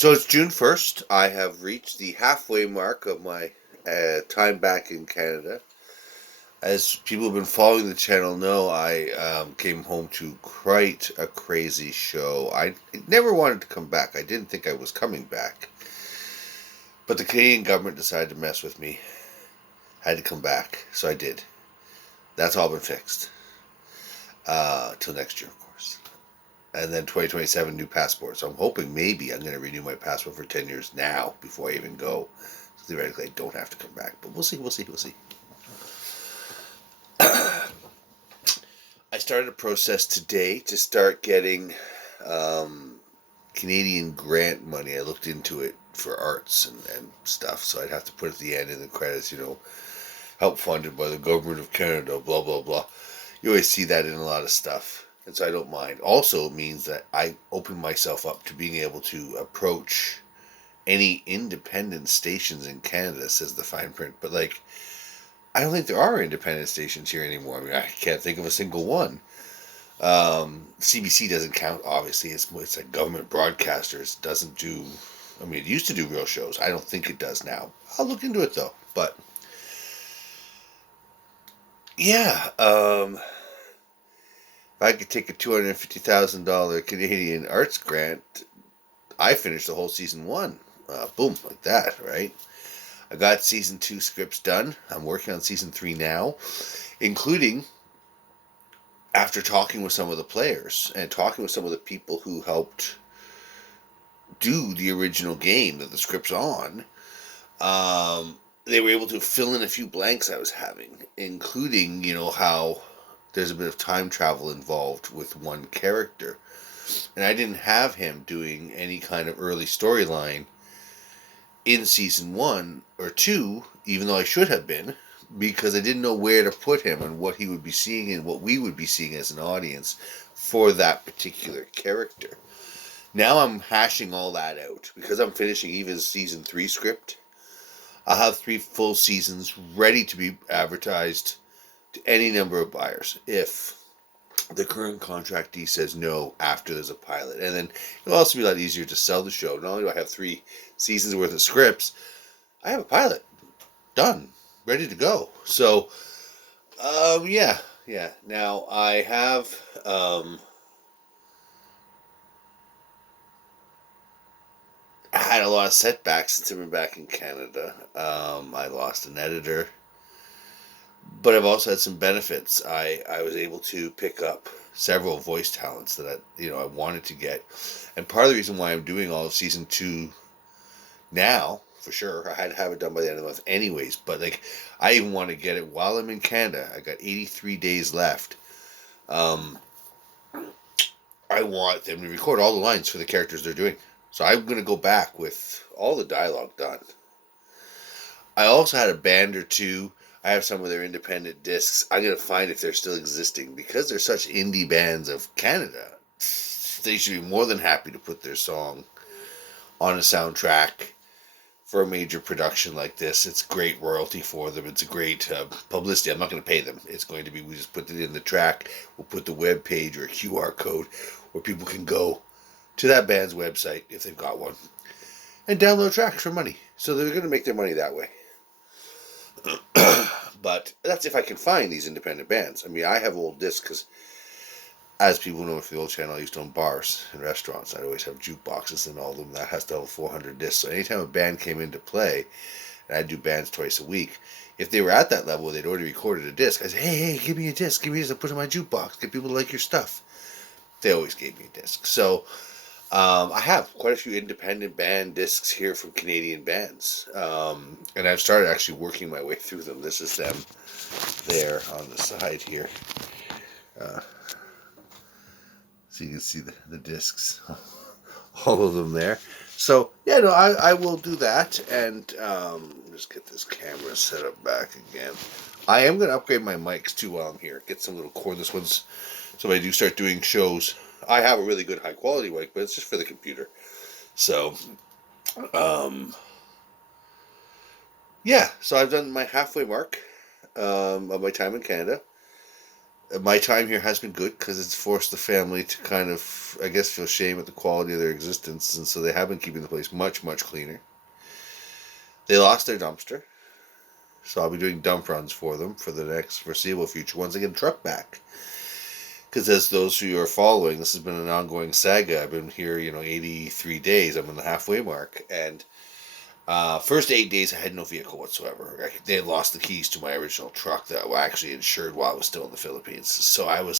So it's June 1st. I have reached the halfway mark of my time back in Canada. As people who have been following the channel know, I came home to quite a crazy show. I never wanted to come back. I didn't think I was coming back. But the Canadian government decided to mess with me. Had to come back. So I did. That's all been fixed. Till next year, of course. And then 2027 new passport. So I'm hoping maybe I'm going to renew my passport for 10 years now before I even go. So theoretically, I don't have to come back. But we'll see, we'll see, we'll see. I started a process today to start getting Canadian grant money. I looked into it for arts and stuff. So I'd have to put at the end in the credits, help funded by the government of Canada, blah, blah, blah. You always see that in a lot of stuff. And so I don't mind. Also, it means that I open myself up to being able to approach any independent stations in Canada, says the fine print. But, I don't think there are independent stations here anymore. I mean, I can't think of a single one. CBC doesn't count, obviously. It's like government broadcasters. It doesn't do... I mean, it used to do real shows. I don't think it does now. I'll look into it, though. But, yeah, if I could take a $250,000 Canadian arts grant, I finished the whole season one. Boom, like that, right? I got season 2 scripts done. I'm working on season 3 now, including after talking with some of the players and talking with some of the people who helped do the original game that the script's on. They were able to fill in a few blanks I was having, including, how there's a bit of time travel involved with one character. And I didn't have him doing any kind of early storyline in season 1 or 2, even though I should have been, because I didn't know where to put him and what he would be seeing and what we would be seeing as an audience for that particular character. Now I'm hashing all that out because I'm finishing even season 3 script. I'll have 3 full seasons ready to be advertised to any number of buyers if the current contractee says no after there's a pilot. And then it'll also be a lot easier to sell the show. Not only do I have 3 seasons worth of scripts, I have a pilot done, ready to go. So, yeah. Now I have had a lot of setbacks since I've been back in Canada. I lost an editor, but I've also had some benefits. I was able to pick up several voice talents that I wanted to get, and part of the reason why I'm doing all of season 2 now, for sure, I had to have it done by the end of the month anyways, but I even want to get it while I'm in Canada. I got 83 days left. I want them to record all the lines for the characters they're doing. So I'm going to go back with all the dialogue done. I also had a band or two. I have some of their independent discs. I'm going to find if they're still existing. Because they're such indie bands of Canada, they should be more than happy to put their song on a soundtrack for a major production like this. It's great royalty for them. It's a great publicity. I'm not going to pay them. It's going to be, we just put it in the track. We'll put the web page or a QR code where people can go to that band's website, if they've got one, and download tracks for money. So they're going to make their money that way. But that's if I can find these independent bands. I mean, I have old discs because, as people know from the old channel, I used to own bars and restaurants. I'd always have jukeboxes and all of them. That has to have 400 discs. So anytime a band came into play, and I'd do bands twice a week, if they were at that level, they'd already recorded a disc. I'd say, hey, give me a disc. Give me a disc. I'll put it in my jukebox. Get people to like your stuff. They always gave me a disc. So I have quite a few independent band discs here from Canadian bands. And I've started actually working my way through them. This is them there on the side here. So you can see the discs, all of them there. So, yeah, no, I will do that. And just get this camera set up back again. I am going to upgrade my mics too while I'm here. Get some little cordless ones. So if I do start doing shows, I have a really good high quality mic, but it's just for the computer. So, yeah. So I've done my halfway mark of my time in Canada. My time here has been good because it's forced the family to kind of, I guess, feel shame at the quality of their existence, and so they have been keeping the place much, much cleaner. They lost their dumpster, so I'll be doing dump runs for them for the next foreseeable future once I get a truck back. Because as those who are following, this has been an ongoing saga. I've been here, 83 days. I'm in the halfway mark, and first 8 days I had no vehicle whatsoever. They had lost the keys to my original truck that I actually insured while I was still in the Philippines. So I was